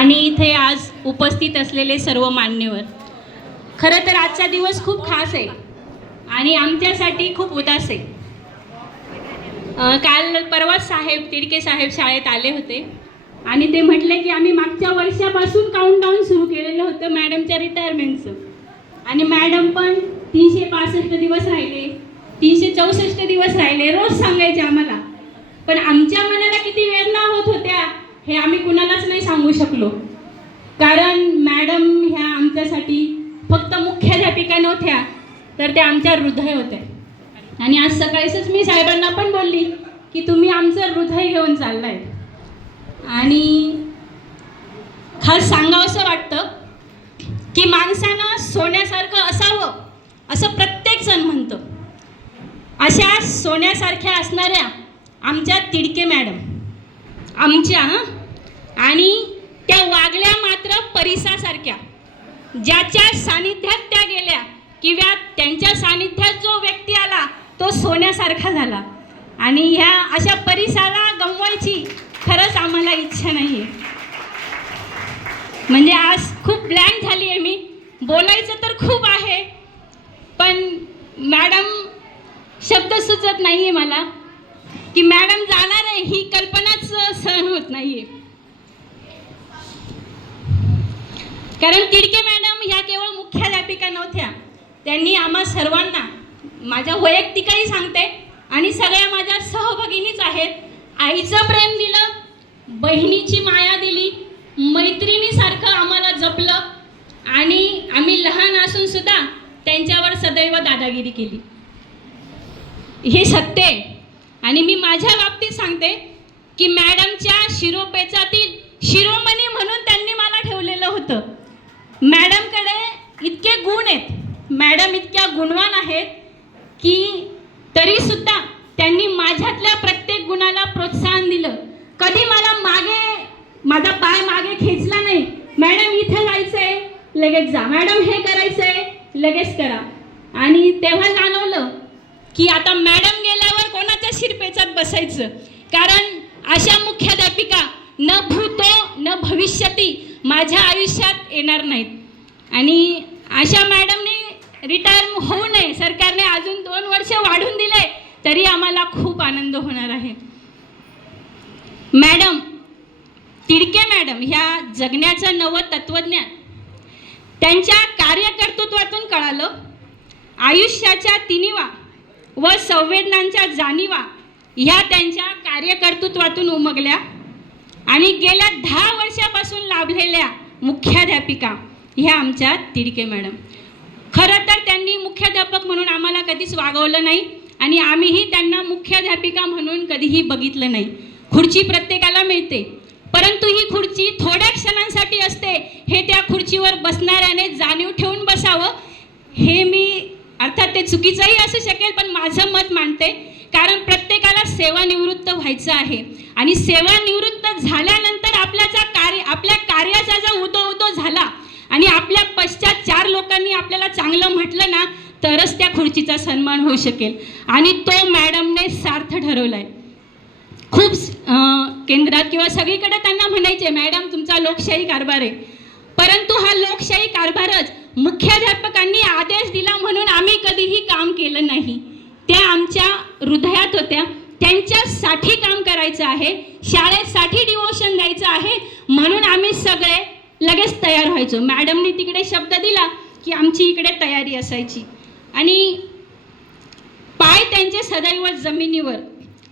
आणि इथे आज उपस्थित असलेले सर्व मान्यवर, खरं तर आजचा दिवस खूप खास आहे आणि आमच्यासाठी खूप उदास आहे। काल परवा साहेब तिडके साहेब शाळेत आले होते आणि ते म्हटले की आम्ही मागच्या वर्षापासून काउंटडाऊन सुरू केलेलं होतं मॅडमच्या रिटायरमेंटचं, आणि मॅडम पण 365 दिवस राहिले, 364 दिवस राहिले, रोज सांगायचे आम्हाला। पण आमच्या मनाला किती वेदना होत होत्या हे आम्ही कुणालाच नाही सांगू शकलो, कारण मॅडम ह्या आमच्यासाठी फक्त मुख्याध्यापिका नव्हत्या, तर त्या आमच्या हृदय होत्या। आणि आज सकाळीच मी साहेबांना पण बोलली की तुम्ही आमचं हृदय घेऊन चाललाय। आणि खास सांगावंसं वाटतं की माणसानं सोन्यासारखं असावं असं प्रत्येक जण म्हणतो। अशा सोन्यासारख्या असणाऱ्या आमच्या तिडके मॅडम आमच्या आणि त्या वागल्या मात्र परिसासारख्या, ज्याच्या सानिध्यात त्या गेल्या किंवा त्यांच्या सानिध्यात जो व्यक्ती आला तो सोन्यासारखा झाला। आणि ह्या अशा परिसाला गमवायची खरंच आम्हाला इच्छा नाही आहे। म्हणजे आज खूप ब्लँक झाली आहे मी, बोलायचं तर खूप आहे पण मॅडम शब्द सुचत नाही आहे मला की मॅडम जाणार आहे ही कल्पनाच सहन होत नाही आहे। कारण तिडके मॅडम ह्या केवळ मुख्याध्यापिका नव्हत्या, त्यांनी आम्हा सर्वांना, माझ्या वैयक्तिकही सांगते आणि सगळ्या माझ्या सहभगिनीच आहेत, आईचं प्रेम दिलं, बहिणीची माया दिली, मैत्रिणीसारखं आम्हाला जपलं आणि आम्ही लहान असून सुद्धा त्यांच्यावर सदैव दादागिरी केली। हे सत्य आहे। आणि मी माझ्या बाबतीत सांगते की मॅडमच्या शिरोपेचातील शिरोमणी म्हणून त्यांनी मला ठेवलेलं होतं। मॅडमकडे इतके गुण आहेत, मॅडम इतक्या गुणवान आहेत की तरीसुद्धा त्यांनी माझ्यातल्या प्रत्येक गुणाला प्रोत्साहन दिलं। कधी मला माझा पाय मागे खेचला नाही, मॅडम इथे जायचंय लगेच जा, मॅडम हे करायचंय लगेच करा। आणि तेव्हा जाणवलं की आता मॅडम गेल्यावर कोणाच्या शिरपेचात बसायचं, कारण अशा मुख्याध्यापिका न भूतो न भविष्यती माझ्या आयुष्यात येणार नाहीत। आणि अशा मॅडमने रिटायर होऊ नये, सरकारने अजून 2 वर्ष वाढवून दिले तरी आम्हाला खूप आनंद होणार आहे। मॅडम तिडके मॅडम ह्या जगण्याचं नवं तत्वज्ञान त्यांच्या कार्यकर्तृत्वातून कळालं। आयुष्याच्या तिनिवा व संवेदनांच्या जाणीवा ह्या त्यांच्या कार्यकर्तृत्वातून उमगल्या आणि गेल्या 10 वर्षापासून लाभलेल्या मुख्याध्यापिका ह्या आमच्या तिडके मॅडम। खरं तर त्यांनी मुख्याध्यापक म्हणून आम्हाला कधीच वागवलं नाही आणि आम्हीही त्यांना मुख्याध्यापिका म्हणून कधीही बघितलं नाही। खुर्ची प्रत्येकाला मिळते, परंतु ही खुर्ची थोड्या क्षणांसाठी असते हे त्या खुर्चीवर बसणाऱ्याने जाणीव ठेवून बसावं। हे मी अर्थात ते चुकीचंही असू शकेल पण माझं मत मांडते, कारण प्रत्येकाला सेवानिवृत्त व्हायचं आहे आणि सेवानिवृत्त झाल्यानंतर आपल्या कार्याचा जर उदो झाला आणि आपल्या पश्चात 4 लोकांनी आपल्याला चांगलं म्हटलं ना तरच त्या खुर्चीचा सन्मान होऊ शकेल आणि तो मॅडमने सार्थ ठरवलाय। खूप केंद्रात किंवा सगळीकडे त्यांना म्हणायचे मॅडम तुमचा लोकशाही कारभार आहे, परंतु हा लोकशाही कारभारच मुख्याध्यापकांनी आदेश दिला म्हणून आम्ही कधीही काम केलं नाही। त्या आमच्या हृदयात होत्या, त्यांच्यासाठी काम करायचं आहे, शाळेसाठी डिवोशन द्यायचं आहे म्हणून आम्ही सगळे लगेच तयार व्हायचो। मॅडमनी तिकडे शब्द दिला की आमची इकडे तयारी असायची आणि पाय त्यांचे सदैव जमिनीवर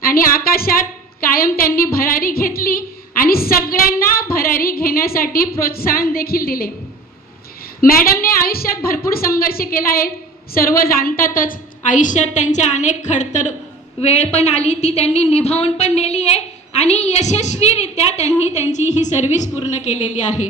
आणि आकाशात कायम त्यांनी भरारी घेतली आणि सगळ्यांना भरारी घेण्यासाठी प्रोत्साहन देखील दिले। मॅडमने आयुष्यात भरपूर संघर्ष केला आहे, सर्व जाणतातच। आयुष्यात त्यांच्या अनेक खडतर वेळ पण आली, ती त्यांनी निभावून पण नेली आहे आणि यशस्वीरित्या त्यांनी त्यांची ही सर्व्हिस पूर्ण केलेली आहे।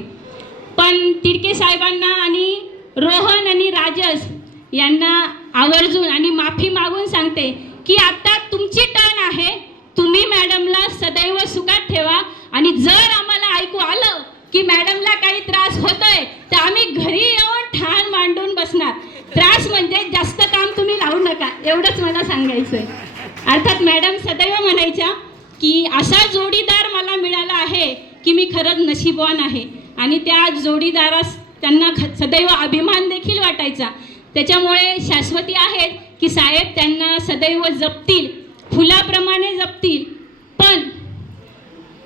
पण तिडके साहेबांना आणि रोहन आणि राजस यांना आवर्जून आणि माफी मागून सांगते की आता तुमची टर्न आहे, तुम्ही मॅडमला सदैव सुखात ठेवा आणि जर आम्हाला ऐकू आलं की मॅडमला काही त्रास होतोय तर आम्ही घरी येऊन ठाण मांडून बसणार। त्रास म्हणजे जास्त काम तुम्ही लावू नका, एवढंच मला सांगायचंय। अर्थात मॅडम सदैव म्हणायच्या की असा जोडीदार मला मिळाला आहे की मी खरंच नशीबवान आहे आणि त्या जोडीदारास त्यांना सदैव अभिमान देखील वाटायचा. त्याच्यामुळे शाश्वती आहेत की साहेब त्यांना सदैव जपतील, फुलाप्रमाणे जपतील. पण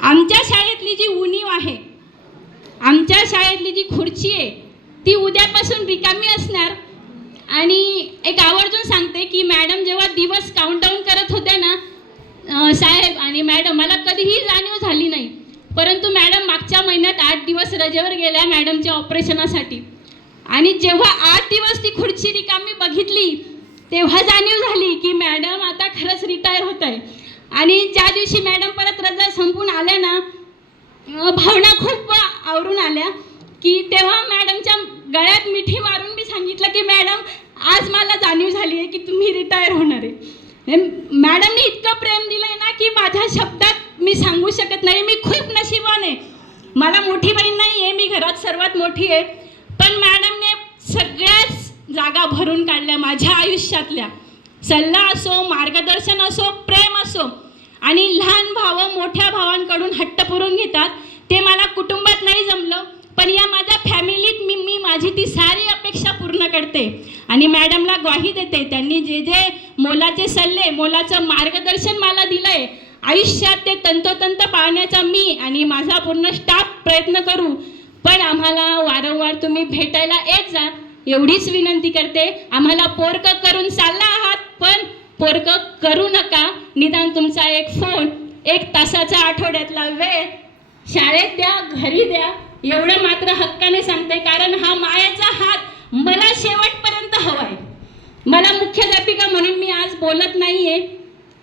आमच्या शाळेतली जी उणीव आहे, आमच्या शाळेतली जी खुर्ची आहे ती उद्यापासून रिकामी असणार. आणि एक आवर्जून सांगते की मॅडम जेव्हा दिवस काउंटडाऊन करत होत्या ना साहेब आणि मॅडम, मला कधीही जाणीव झाली नाही. परंतु मॅडम मागच्या महिन्यात 8 दिवस रजेवर गेल्या मॅडमच्या ऑपरेशनासाठी. आणि जेव्हा 8 दिवस ती खुर्ची रिकामी बघितली तेव्हा जाणीव झाली की मॅडम आता खरंच रिटायर होत आहे. आणि ज्या दिवशी मॅडम परत रजा संपून आल्या ना, भावना खूप आवरून आल्या की तेव्हा मॅडमच्या गळ्यात मिठी मारून मी सांगितलं की मॅडम आज मला जाणीव झाली आहे की तुम्ही रिटायर होणार आहे. मॅडमने इतकं प्रेम दिलं आहे ना की माझ्या शब्दात मी सांगू शकत नाही. मी खूप नशिबान आहे. मला मोठी बहीण नाही आहे, मी घरात सर्वात मोठी आहे. पण मॅडमने सगळ्याच जागा भरून काढल्या माझ्या आयुष्यातल्या. सल्ला असो, मार्गदर्शन असो, प्रेम असो. आणि लहान भावं मोठ्या भावांकडून हट्ट पुरवून घेतात. ते मला कुटुंबात नाही जमलं, पण या माझ्या फॅमिलीत मी माझी ती सारी अपेक्षा पूर्ण करते. आणि मॅडमला ग्वाही देते, त्यांनी जे जे मोलाचे सल्ले, मोलाचं मार्गदर्शन मला दिलं आहे आयुष्यात ते तंतोतंत पाळण्याचा मी आणि माझा पूर्ण स्टाफ प्रयत्न करू. पण आम्हाला वारंवार तुम्ही भेटायला येत जा एवढीच विनंती करते. आम्हाला पोरकं करून चालला आहात, पण पोरकं करू नका. निदान तुमचा एक फोन, 1 तासाचा आठवड्यातला वेळ शाळेत द्या, घरी द्या, एवढं मात्र हक्काने सांगते. कारण हा मायाचा हात मला शेवटपर्यंत हवा आहे. मला मुख्याध्यापिका म्हणून मी आज बोलत नाही आहे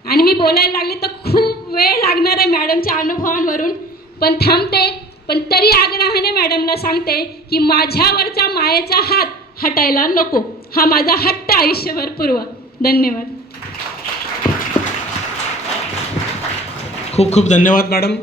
आणि मी बोलायला लागले तर खूप वेळ लागणार आहे मॅडमच्या अनुभवांवरून, पण थांबते. पण तरी आग्रहाने मॅडमला सांगते की माझ्यावरचा मायेचा हात हटायला नको. हा माझा हट्ट आयुष्यभर पुरवा. धन्यवाद. खूप खूप धन्यवाद मॅडम.